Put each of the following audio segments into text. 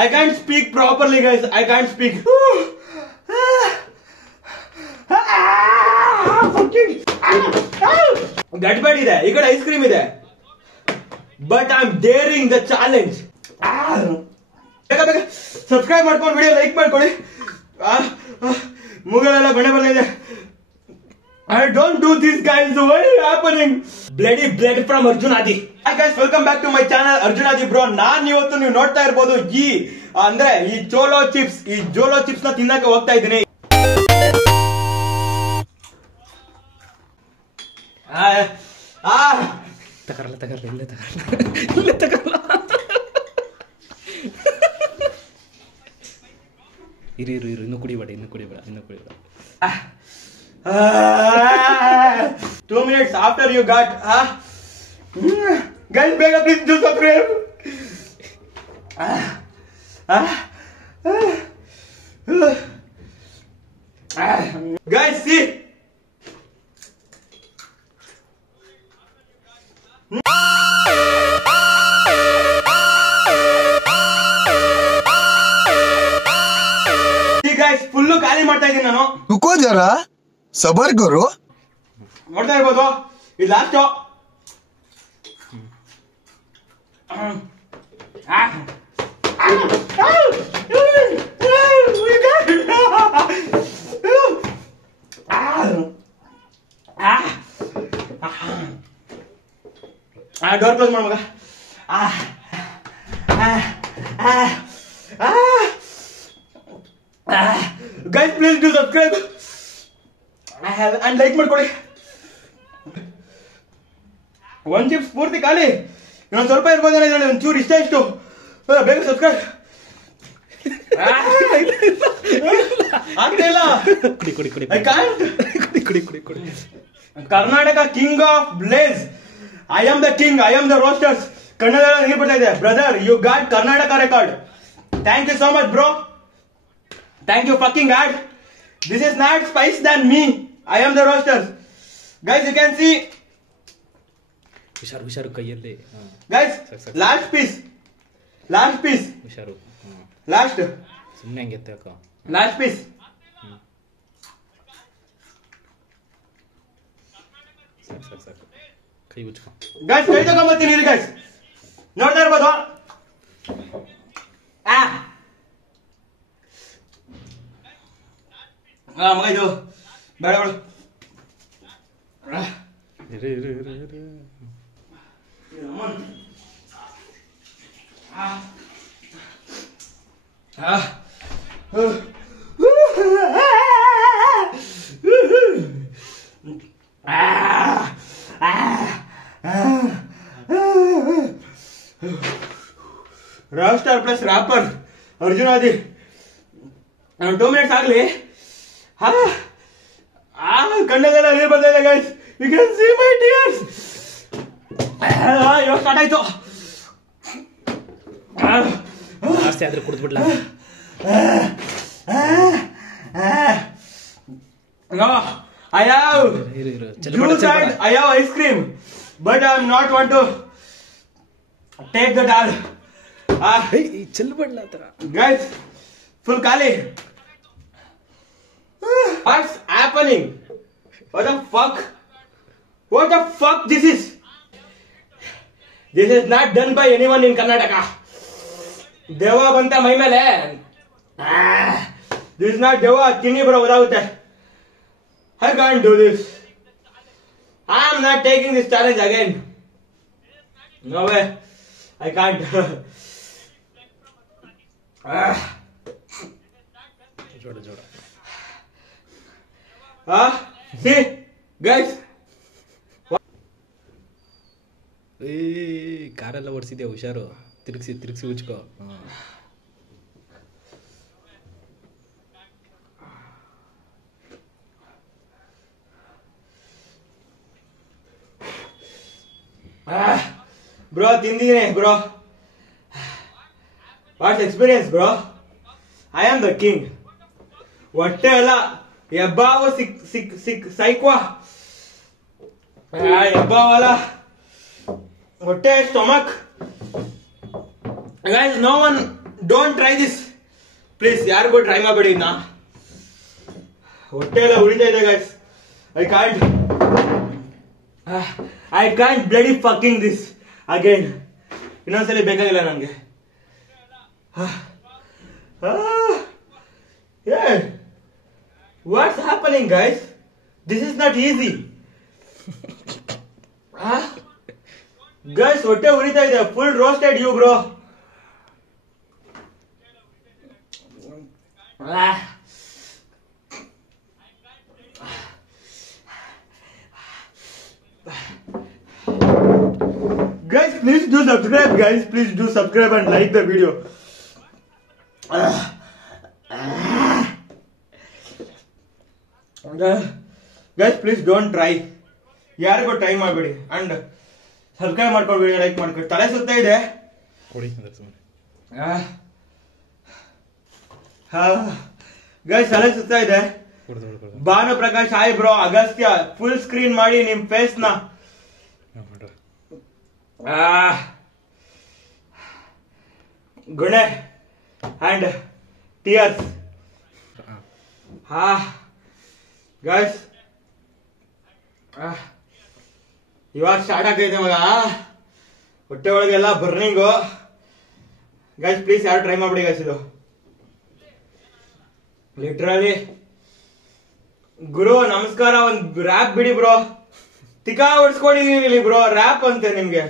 I can't speak properly, guys. I can't speak. ಗಟ್ಬಡಿ ಇದೆ, ಈ ಕಡೆ ಐಸ್ ಕ್ರೀಮ್ ಇದೆ. But I am daring the challenge. ಬೇಗ ಬೇಗ ಸಬ್ಸ್ಕ್ರೈಬ್ ಮಾಡ್ಕೊಂಡು ವಿಡಿಯೋ ಲೈಕ್ ಮಾಡ್ಕೊಳ್ಳಿ. ಮೂಗಲೆಲ್ಲ ಬಣ್ಣ ಬರ್ತಿದೆ. I don't do this, guys. What is happening? Bloody blood from Arjunadi. Hi guys, welcome back to my channel Arjunadi bro. ನಾನು ಇವತ್ತು ನೀವು ನೋಡ್ತಾ ಇರಬಹುದು ಈ ಚೋಲೋ ಚಿಪ್ಸ್ ನ ತಿನ್ನಕ್ಕೆ ಹೋಗ್ತಾ ಇದ್ದೀನಿ. ತಗರಲ್ಲ ಇಲ್ಲ ಇರು ಇನ್ನು ಕುಡಿಬೇಡ 2 minutes after you got guys, bega please do subscribe. Guys, see, guys, full ಖಾಲಿ ಮಾಡ್ತಾ ಇದ್ದೀನಿ ನಾನು. रुको जरा सबर करो. ನೋಡ್ತಾ ಇರ್ಬೋದು, ಇದು ಲಾಸ್ಟ್. ಡೋರ್ ಕ್ಲೋಸ್ ಮಾಡ ಮಗ. Guys, please do subscribe and like ಮಾಡ್ಕೊಳ್ಳಿ. ಒಂದ್ ಚಿಪ್ಸ್ ಪೂರ್ತಿ ಖಾಲಿ, ಇನ್ನೊಂದು ಸ್ವಲ್ಪ ಇರ್ಬೋದು ಇದರಲ್ಲಿ, ಒಂಚೂರು ಇಷ್ಟು ಬೇಗ ಸಬ್ಸ್ಕ್ರೈಬ್. ಆಗ್ತಿಲ್ಲ, I can't. Karnataka king of blaze. I am the king, I am the roasters. Kannada ನೀರು ಬರ್ತಾ ಇದೆ. Brother, you got Karnataka record. Thank you so much bro. Thank you fucking God. This is not spice than me. I am the roasters. Guys, you can see. ಹುಷಾರು ಕೈಯಲ್ಲಿ. Guys, last piece. ಹುಷಾರು. Last. ಸುಮ್ಮನೆ ಹಂಗೆ ಎತ್ತಕ. Last piece. ಸಾಕು. ಕೈ ಉಜ್ಕೊ. Guys, ಕೈ ತಗೊಂಬತ್ತೀನಿ ಇಲ್ಲಿ guys. ನೋಡ್ತಾ ಇರ್ಬೋದು. ಮಗ ಇದು ಬೇಡ ಬೇಡ. ರಾಕ್ ಸ್ಟಾರ್ ಪ್ಲಸ್ ರಾಪರ್ ಅರ್ಜುನಾದಿ. 2 minutes ಆಗ್ಲಿ. ಕಣ್ಣಲ್ಲೆಲ್ಲ ನೀರು ಬರ್ತಾ ಇದೆ guys. You can see my tears. ಇವಾಗ ಸ್ಟಾರ್ಟ್ ಆಯ್ತು. ಜಾಸ್ತಿ ಆದ್ರೆ ಕುಡಿದ್ಬಿಡ್ಲಾ? I have juice and I have ice cream, but I am not want to take that all. ಚೆಲ್ಬಿಡ್ಲಾ ತರ Guys, full ಖಾಲಿ. What's happening? What the fuck this is? This is not done by anyone in Karnataka. Deva banta mai mele. This is not Deva. Chini bro without that. I can't do this. I am not taking this challenge again. No way. I can't. Jod See, guys. ಕಾರೆಲ್ಲ ಓಡಿಸಿದ್ಯಾ? ಹುಷಾರು. ತಿರುಗಿಸಿ ಉಚ್ಕೋ. Bro, ತಿಂದಿದ್ದೀನಿ bro. What's experience bro? I am the king. ಹೊಟ್ಟೆ ಅಲ್ಲ, ಎಬ್ಬಾವ ಸೈಕ್ವಾ. ಎಬ್ಬಾವಲ್ಲ, ಹೊಟ್ಟೆ, stomach. Guys, no one don't try this please. ಯಾರಿಗೂ try ಮಾಡಬೇಡಿ. ಇನ್ನ ಹೊಟ್ಟೆ ಎಲ್ಲ ಉರಿತಾ ಇದೆ guys. I can't bloody fucking this again. ಇನ್ನೊಂದ್ಸಲಿ ಬೇಕಾಗಿಲ್ಲ ನನಗೆ. What's happening guys? This is not easy. Guys ಹೊಟ್ಟೆ ಉರಿತಾ ಇದೆ. Full roasted you bro. Guys, please do subscribe. Guys, please do subscribe and like the video. Guys, please don't try. ಯಾರಿಗೂ try ಮಾಡಬೇಡಿ. And subscribe ಮಾಡ್ಕೊಳ್ಬೇಡಿ, like ಮಾಡ್ಕೊಳ್ಳಿ. ತಲೆ ಸುತ್ತಾ ಇದೆ. ಗೈಸ್ ತಲೆ ಸುತ್ತಾ ಇದೆ. Bhanu Prakash hi bro. Agastya full screen ಮಾಡಿ ನಿಮ್ ಫೇಸ್ ನ. ಗುಣೆ ಅಂಡ್ ಟಿಯರ್ಸ್. ಗೈಸ್ ಇವಾಗ ಸ್ಟಾರ್ಟ್ ಆಗ್ತೈತೆ ಮಗ. ಹೊಟ್ಟೆ ಒಳಗೆಲ್ಲ ಬರ್ನಿಂಗು. ಗೈಸ್ ಪ್ಲೀಸ್ ಯಾರು ಟ್ರೈ ಮಾಡ್ಬಿಡಿ ಗೈಸ್. ಇದು ಲಿಟ್ರಲಿ ಗುರು ನಮಸ್ಕಾರ. ಒಂದ್ ರ್ಯಾಪ್ ಬಿಡಿ ಬ್ರೋ. ತಿಕಾ ಹೊಡ್ಸ್ಕೊಂಡಿದೀನಿ ಬ್ರೋ. ರ್ಯಾಪ್ ಅಂತೆ ನಿಮ್ಗೆ.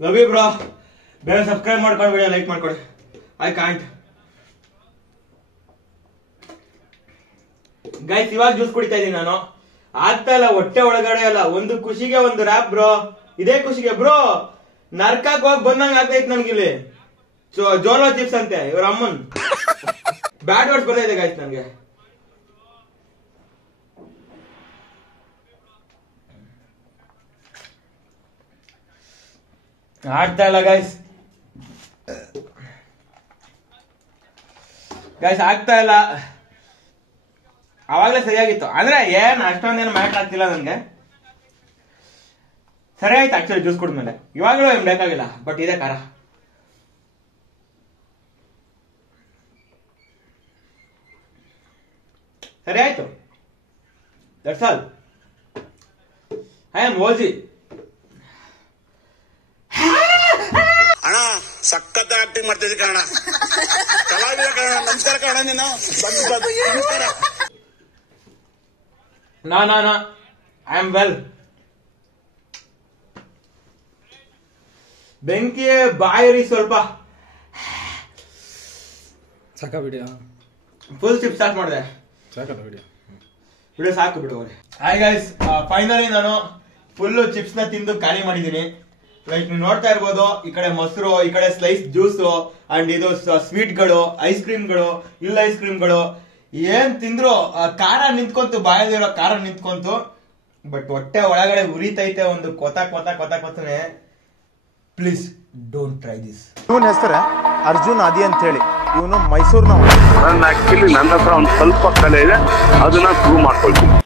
Love you bro. ಬೇಗ ಸಬ್ಸ್ಕ್ರೈಬ್ ಮಾಡ್ಕೊಂಡ್ಬಿಡಿ, ಲೈಕ್ ಮಾಡ್ಕೊಡಿ. I can't guys. ಇವಾಗ ಜ್ಯೂಸ್ ಕುಡಿತಾ ಇದೀನಿ ನಾನು. ಆಗ್ತಾ ಇಲ್ಲ ಹೊಟ್ಟೆ ಒಳಗಡೆ ಎಲ್ಲ. ಒಂದು ಖುಷಿಗೆ ಒಂದು ರ್ಯಾಪ್ ಬ್ರೋ. ಇದೇ ಖುಷಿಗೆ ಬ್ರೋ ನರ್ಕಕ್ ಹೋಗಿ ಬಂದಂಗ ಆಗ್ತೈತ್ ನನ್ಗಿಲ್ಲಿ. ಜೋಲೋ ಚಿಪ್ಸ್ ಅಂತೆ ಇವ್ರ ಅಮ್ಮನ್. ಬ್ಯಾಡ್ ವರ್ಡ್ಸ್ ಬರ್ತಾ ಇದೆ ಗೈಸ್ ನನ್ಗೆ. ಆಡ್ತಾ ಇಲ್ಲ ಗೈಸ್. ಗೈಸ್ ಆಗ್ತಾ ಇಲ್ಲ. ಅವಾಗಲೇ ಸರಿಯಾಗಿತ್ತು. ಅಂದ್ರೆ ಏನ್ ಅಷ್ಟೊಂದೇನು ಮ್ಯಾಟರ್ ಆಗ್ತಿಲ್ಲ ನನ್ಗೆ. ಸರಿ ಆಯ್ತು ಆಕ್ಚುಲಿ ಜ್ಯೂಸ್ ಕುಡಿದ್ಮೇಲೆ. ಇವಾಗಲೂ ಏನ್ ಬೇಕಾಗಿಲ್ಲ. ಬಟ್ ಇದೆ ಖಾರ. ಸರಿ ಆಯ್ತು. That's all. I am OG. ಅಣ್ಣ ಸಖತ್ ಆಕ್ಟಿಂಗ್ ಮಾಡ್ತಿದ್ದೆ ಕಣ. ಕಲಾವಿದ ಕಣ. ನಮಸ್ಕಾರ ಕಣ. ನೀನು ನಮಸ್ಕಾರ. ನಾ ಐ ಆಮ್ ವೆಲ್. ಬೆಂಕಿ ಬಾಯಿರಿ ಸ್ವಲ್ಪ. ಸಾಕ ವಿಡಿಯೋ. ಫುಲ್ ಚಿಪ್ ಸ್ಟಾರ್ಟ್ ಮಾಡಿದೆ. ಸಾಕಲ್ಲ ವಿಡಿಯೋ ಸಾಕು ಬಿಡು. ಹಾಯ್ ಗೈಸ್, ಫೈನಲಿ ನಾನು ಫುಲ್ ಚಿಪ್ಸ್ ನ ತಿಂದು ಖಾಲಿ ಮಾಡಿದೀನಿ. ಲೈಕ್ ನೀವು ನೋಡ್ತಾ ಇರ್ಬೋದು. ಈ ಕಡೆ ಮೊಸರು, ಈ ಕಡೆ ಸ್ಲೈಸ್ ಜ್ಯೂಸ್ ಅಂಡ್ ಇದು ಸ್ವೀಟ್ ಗಳು, ಐಸ್ ಕ್ರೀಮ್ಗಳು, ಇಲ್ಲ ಐಸ್ ಕ್ರೀಮ್ಗಳು. ಏನ್ ತಿಂದ್ರು ಖಾರ ನಿಂತ್ಕೊಂತು. ಬಾಯಲ್ಲಿರೋ ಖಾರ ನಿಂತ್ಕೊಂತು. ಬಟ್ ಹೊಟ್ಟೆ ಒಳಗಡೆ ಉರಿತೈತೆ ಒಂದು ಕೊತಾನೆ. Please don't try this. ಇವನ್ ಹೆಸರ ಅರ್ಜುನ್ ಆದಿ ಅಂತ ಹೇಳಿ. ಇವನು ಮೈಸೂರಿನ. ನನ್ನ ಆಕ್ಚುಲಿ ನನ್ನ ಹತ್ರ ಒಂದು ಸ್ವಲ್ಪ ಕಲೆ ಇದೆ. ಅದನ್ನ ಪ್ರೂವ್ ಮಾಡ್ಕೊಳ್ತೀನಿ.